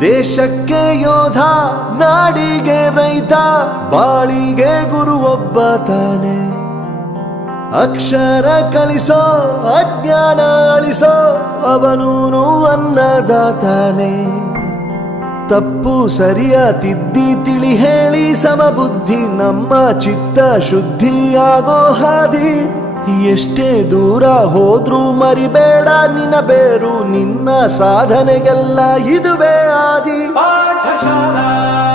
ದೇಶಕ್ಕೆ ಯೋಧ, ನಾಡಿಗೆ ರೈತ, ಬಾಳಿಗೆ ಗುರು ಒಬ್ಬ ತಾನೆ. ಅಕ್ಷರ ಕಲಿಸೋ, ಅಜ್ಞಾನ ಅಳಿಸೋ, ಅವನೂನು ಅನ್ನದಾತಾನೆ. ತಪ್ಪು ಸರಿಯ ತಿದ್ದಿ ತಿಳಿ ಹೇಳಿ ಸಮಬುದ್ಧಿ ನಮ್ಮ ಚಿತ್ತ ಶುದ್ಧಿಯಾಗೋ ಹಾದಿ. ಎಷ್ಟೇ ದೂರ ಹೋದ್ರೂ ಮರಿಬೇಡ ನಿನ್ನ ಬೇರು, ನಿನ್ನ ಸಾಧನೆಗೆಲ್ಲ ಇದುವೇ ಆದಿ. ಪಾಠಶಾಲಾ